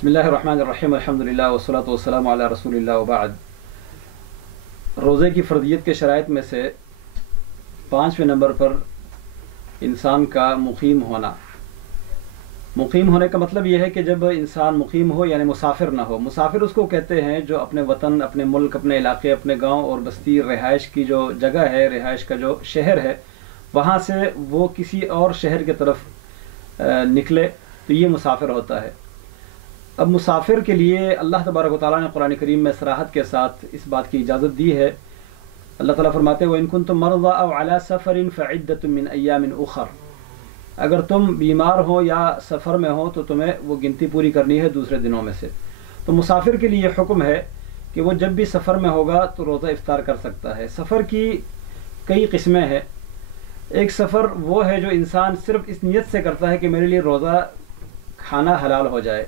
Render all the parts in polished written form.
بسم اللہ الرحمن الرحیم الحمدللہ والصلاۃ والسلام علی رسول اللہ وبعد۔ روزے کی فرضیت کے شرائط میں سے 5ویں نمبر پر انسان کا مقیم ہونا۔ مقیم ہونے کا مطلب یہ ہے کہ جب انسان مقیم ہو یعنی مسافر نہ ہو۔ مسافر اس کو کہتے ہیں جو اپنے وطن، اپنے ملک، اپنے علاقے، اپنے گاؤں اور بستی رہائش کی جو جگہ ہے، رہائش کا جو شہر ہے، وہاں سے وہ کسی اور شہر کی طرف نکلے تو یہ مسافر ہوتا ہے۔ اب مسافر کے لیے اللہ تبارک و تعالیٰ نے قرآن کریم میں صراحت کے ساتھ اس بات کی اجازت دی ہے۔ اللہ تعالیٰ فرماتے ہیں وَإِن كُنتُم مَرْضَىٰ أَوْ عَلَىٰ سَفَرٍ فَعِدَّةٌ مِّنْ أَيَّامٍ أُخَرَ، اگر تم بیمار ہو یا سفر میں ہو تو تمہیں وہ گنتی پوری کرنی ہے دوسرے دنوں میں سے۔ تو مسافر کے لیے حکم ہے کہ وہ جب بھی سفر میں ہوگا تو روزہ افطار کر سکتا ہے۔ سفر کی کئی قسمیں ہیں۔ ایک سفر وہ ہے جو انسان صرف اس نیت سے کرتا ہے کہ میرے لیے روزہ کھانا حلال ہو جائے۔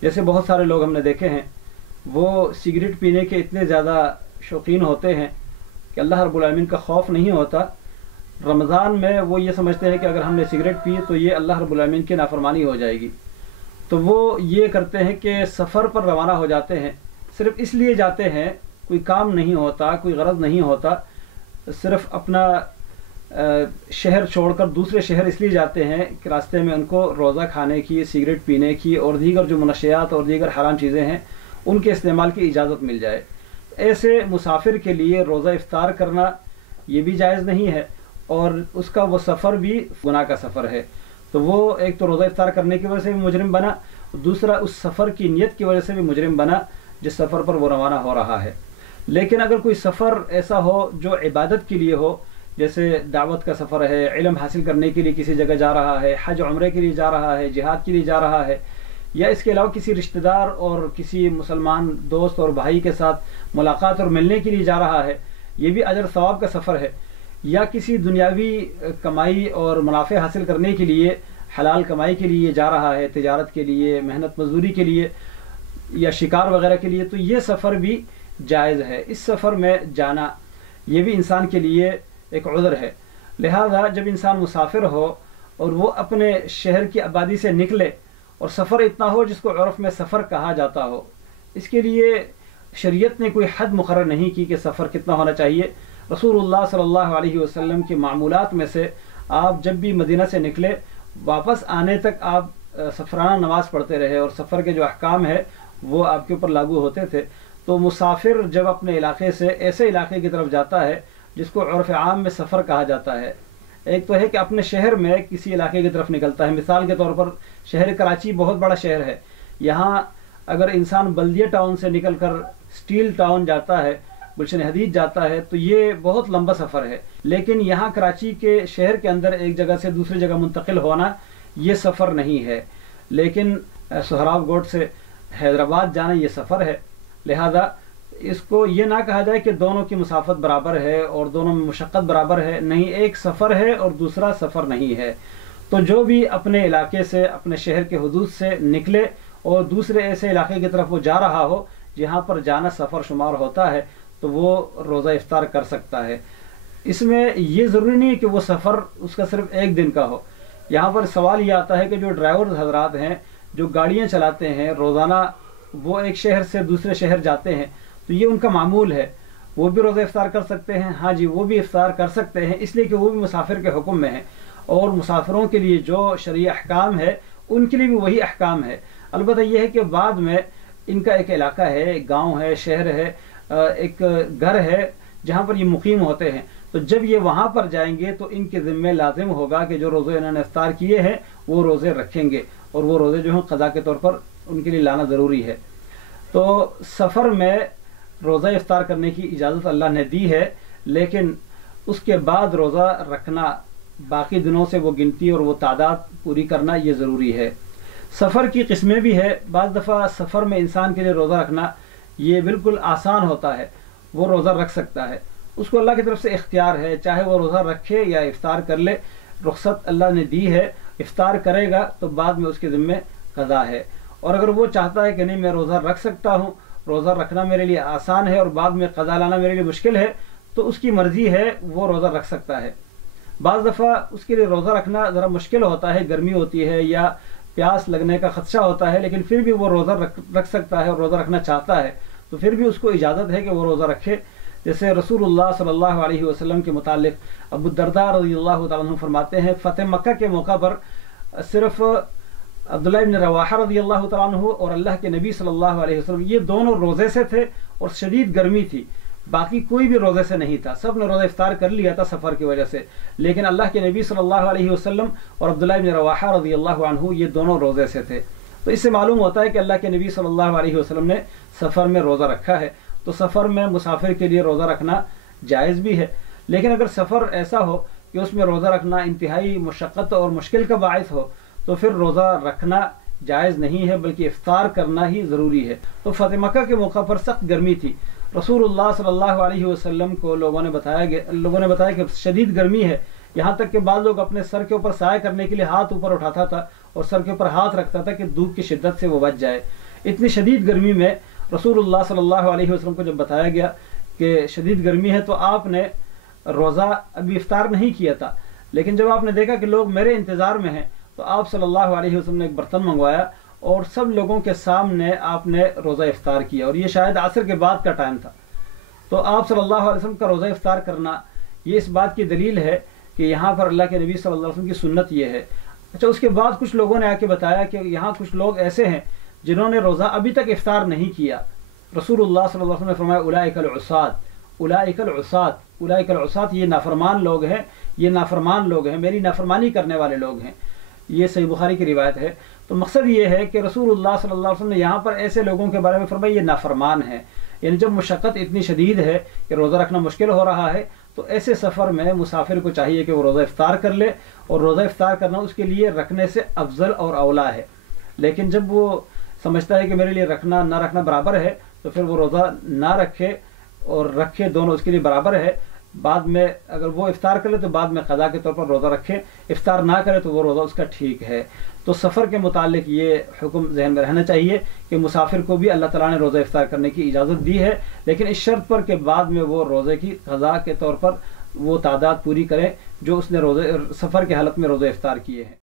جیسے بہت سارے لوگ ہم نے دیکھے ہیں، وہ سگریٹ پینے کے اتنے زیادہ شوقین ہوتے ہیں کہ اللہ رب العالمین کا خوف نہیں ہوتا۔ رمضان میں وہ یہ سمجھتے ہیں کہ اگر ہم نے سگریٹ پی تو یہ اللہ رب العالمین کی نافرمانی ہو جائے گی، تو وہ یہ کرتے ہیں کہ سفر پر روانہ ہو جاتے ہیں، صرف اس لیے جاتے ہیں، کوئی کام نہیں ہوتا، کوئی غرض نہیں ہوتا، صرف اپنا شہر چھوڑ کر دوسرے شہر اس لیے جاتے ہیں کہ راستے میں ان کو روزہ کھانے کی، سگریٹ پینے کی اور دیگر جو منشیات اور دیگر حرام چیزیں ہیں ان کے استعمال کی اجازت مل جائے۔ ایسے مسافر کے لیے روزہ افطار کرنا یہ بھی جائز نہیں ہے، اور اس کا وہ سفر بھی گناہ کا سفر ہے۔ تو وہ ایک تو روزہ افطار کرنے کی وجہ سے بھی مجرم بنا، دوسرا اس سفر کی نیت کی وجہ سے بھی مجرم بنا جس سفر پر وہ روانہ ہو رہا ہے۔ لیکن اگر کوئی سفر ایسا ہو جو عبادت کے لیے ہو، جیسے دعوت کا سفر ہے، علم حاصل کرنے کے لیے کسی جگہ جا رہا ہے، حج عمرے کے لیے جا رہا ہے، جہاد کے لیے جا رہا ہے، یا اس کے علاوہ کسی رشتہ دار اور کسی مسلمان دوست اور بھائی کے ساتھ ملاقات اور ملنے کے لیے جا رہا ہے، یہ بھی اجر ثواب کا سفر ہے، یا کسی دنیاوی کمائی اور منافع حاصل کرنے کے لیے، حلال کمائی کے لیے جا رہا ہے، تجارت کے لیے، محنت مزدوری کے لیے یا شکار وغیرہ کے لیے، تو یہ سفر بھی جائز ہے۔ اس سفر میں جانا یہ بھی انسان کے لیے ایک عذر ہے۔ لہذا جب انسان مسافر ہو اور وہ اپنے شہر کی آبادی سے نکلے اور سفر اتنا ہو جس کو عرف میں سفر کہا جاتا ہو، اس کے لیے شریعت نے کوئی حد مقرر نہیں کی کہ سفر کتنا ہونا چاہیے۔ رسول اللہ صلی اللہ علیہ وسلم کے معمولات میں سے آپ جب بھی مدینہ سے نکلے واپس آنے تک آپ سفرانہ نماز پڑھتے رہے، اور سفر کے جو احکام ہے وہ آپ کے اوپر لاگو ہوتے تھے۔ تو مسافر جب اپنے علاقے سے ایسے علاقے کی طرف جاتا ہے جس کو عرف عام میں سفر کہا جاتا ہے، ایک تو ہے کہ اپنے شہر میں کسی علاقے کی طرف نکلتا ہے۔ مثال کے طور پر شہر کراچی بہت بڑا شہر ہے، یہاں اگر انسان بلدیہ ٹاؤن سے نکل کر سٹیل ٹاؤن جاتا ہے، گلشن حدید جاتا ہے، تو یہ بہت لمبا سفر ہے۔ لیکن یہاں کراچی کے شہر کے اندر ایک جگہ سے دوسری جگہ منتقل ہونا یہ سفر نہیں ہے، لیکن سہراب گوٹ سے حیدرآباد جانا یہ سفر ہے۔ لہذا اس کو یہ نہ کہا جائے کہ دونوں کی مسافت برابر ہے اور دونوں میں مشقت برابر ہے، نہیں، ایک سفر ہے اور دوسرا سفر نہیں ہے۔ تو جو بھی اپنے علاقے سے، اپنے شہر کے حدود سے نکلے اور دوسرے ایسے علاقے کی طرف وہ جا رہا ہو جہاں پر جانا سفر شمار ہوتا ہے، تو وہ روزہ افطار کر سکتا ہے۔ اس میں یہ ضروری نہیں ہے کہ وہ سفر اس کا صرف ایک دن کا ہو۔ یہاں پر سوال یہ آتا ہے کہ جو ڈرائیور حضرات ہیں جو گاڑیاں چلاتے ہیں روزانہ، وہ ایک شہر سے دوسرے شہر جاتے ہیں، تو یہ ان کا معمول ہے، وہ بھی روزہ افطار کر سکتے ہیں؟ ہاں جی، وہ بھی افطار کر سکتے ہیں، اس لیے کہ وہ بھی مسافر کے حکم میں ہیں، اور مسافروں کے لیے جو شرعی احکام ہے ان کے لیے بھی وہی احکام ہے۔ البتہ یہ ہے کہ بعد میں ان کا ایک علاقہ ہے، ایک گاؤں ہے، شہر ہے، ایک گھر ہے جہاں پر یہ مقیم ہوتے ہیں، تو جب یہ وہاں پر جائیں گے تو ان کے ذمہ لازم ہوگا کہ جو روزے انہوں نے افطار کیے ہیں وہ روزے رکھیں گے، اور وہ روزے جو ہیں قضا کے طور پر ان کے لیے لانا ضروری ہے۔ تو سفر میں روزہ افطار کرنے کی اجازت اللہ نے دی ہے، لیکن اس کے بعد روزہ رکھنا، باقی دنوں سے وہ گنتی اور وہ تعداد پوری کرنا یہ ضروری ہے۔ سفر کی قسمیں بھی ہے۔ بعض دفعہ سفر میں انسان کے لیے روزہ رکھنا یہ بالکل آسان ہوتا ہے، وہ روزہ رکھ سکتا ہے، اس کو اللہ کی طرف سے اختیار ہے، چاہے وہ روزہ رکھے یا افطار کر لے، رخصت اللہ نے دی ہے۔ افطار کرے گا تو بعد میں اس کے ذمہ قضا ہے، اور اگر وہ چاہتا ہے کہ نہیں میں روزہ رکھ سکتا ہوں، روزہ رکھنا میرے لیے آسان ہے اور بعد میں قضا لانا میرے لیے مشکل ہے، تو اس کی مرضی ہے، وہ روزہ رکھ سکتا ہے۔ بعض دفعہ اس کے لیے روزہ رکھنا ذرا مشکل ہوتا ہے، گرمی ہوتی ہے یا پیاس لگنے کا خدشہ ہوتا ہے لیکن پھر بھی وہ روزہ رکھ سکتا ہے اور روزہ رکھنا چاہتا ہے تو پھر بھی اس کو اجازت ہے کہ وہ روزہ رکھے. جیسے رسول اللہ صلی اللہ علیہ وسلم کے متعلق ابو الدرداء رضی اللہ تعالیٰ عنہ فرماتے ہیں فتح مکہ کے موقع پر صرف عبداللہ ابن رواحہ رضی اللہ تعالیٰ عنہ اور اللہ کے نبی صلی اللہ علیہ وسلم یہ دونوں روزے سے تھے اور شدید گرمی تھی، باقی کوئی بھی روزے سے نہیں تھا، سب نے روزہ افطار کر لیا تھا سفر کی وجہ سے، لیکن اللہ کے نبی صلی اللہ علیہ وسلم اور عبداللہ ابن رواحہ رضی اللہ عنہ یہ دونوں روزے سے تھے. تو اس سے معلوم ہوتا ہے کہ اللہ کے نبی صلی اللہ علیہ وسلم نے سفر میں روزہ رکھا ہے. تو سفر میں مسافر کے لیے روزہ رکھنا جائز بھی ہے، لیکن اگر سفر ایسا ہو کہ اس میں روزہ رکھنا انتہائی مشقت اور مشکل کا باعث ہو تو پھر روزہ رکھنا جائز نہیں ہے بلکہ افطار کرنا ہی ضروری ہے. تو فتح مکہ کے موقع پر سخت گرمی تھی، رسول اللہ صلی اللہ علیہ وسلم کو لوگوں نے بتایا کہ شدید گرمی ہے، یہاں تک کہ بعض لوگ اپنے سر کے اوپر سایہ کرنے کے لیے ہاتھ اوپر اٹھاتا تھا اور سر کے اوپر ہاتھ رکھتا تھا کہ دھوپ کی شدت سے وہ بچ جائے. اتنی شدید گرمی میں رسول اللہ صلی اللہ علیہ وسلم کو جب بتایا گیا کہ شدید گرمی ہے تو آپ نے روزہ ابھی افطار نہیں کیا تھا، لیکن جب آپ نے دیکھا کہ لوگ میرے انتظار میں ہیں تو آپ صلی اللہ علیہ وسلم نے ایک برتن منگوایا اور سب لوگوں کے سامنے آپ نے روزہ افطار کیا، اور یہ شاید عصر کے بعد کا ٹائم تھا. تو آپ صلی اللہ علیہ وسلم کا روزہ افطار کرنا یہ اس بات کی دلیل ہے کہ یہاں پر اللہ کے نبی صلی اللہ علیہ وسلم کی سنت یہ ہے. اچھا، اس کے بعد کچھ لوگوں نے آ کے بتایا کہ یہاں کچھ لوگ ایسے ہیں جنہوں نے روزہ ابھی تک افطار نہیں کیا. رسول اللہ صلی اللہ علیہ وسلم نے فرمایا اولئک العصاة، یہ نافرمان لوگ ہیں، میری نافرمانی کرنے والے لوگ ہیں. یہ صحیح بخاری کی روایت ہے. تو مقصد یہ ہے کہ رسول اللہ صلی اللہ علیہ وسلم نے یہاں پر ایسے لوگوں کے بارے میں فرمایا یہ نافرمان ہیں، یعنی جب مشقت اتنی شدید ہے کہ روزہ رکھنا مشکل ہو رہا ہے تو ایسے سفر میں مسافر کو چاہیے کہ وہ روزہ افطار کر لے، اور روزہ افطار کرنا اس کے لیے رکھنے سے افضل اور اولا ہے. لیکن جب وہ سمجھتا ہے کہ میرے لیے رکھنا نہ رکھنا برابر ہے تو پھر وہ روزہ نہ رکھے اور رکھے، دونوں اس کے لیے برابر ہے. بعد میں اگر وہ افطار کر لے تو بعد میں قضا کے طور پر روزہ رکھے، افطار نہ کرے تو وہ روزہ اس کا ٹھیک ہے. تو سفر کے متعلق یہ حکم ذہن میں رہنا چاہیے کہ مسافر کو بھی اللہ تعالیٰ نے روزہ افطار کرنے کی اجازت دی ہے، لیکن اس شرط پر کہ بعد میں وہ روزے کی قضا کے طور پر وہ تعداد پوری کرے جو اس نے سفر کی حالت میں روزہ افطار کیے ہیں.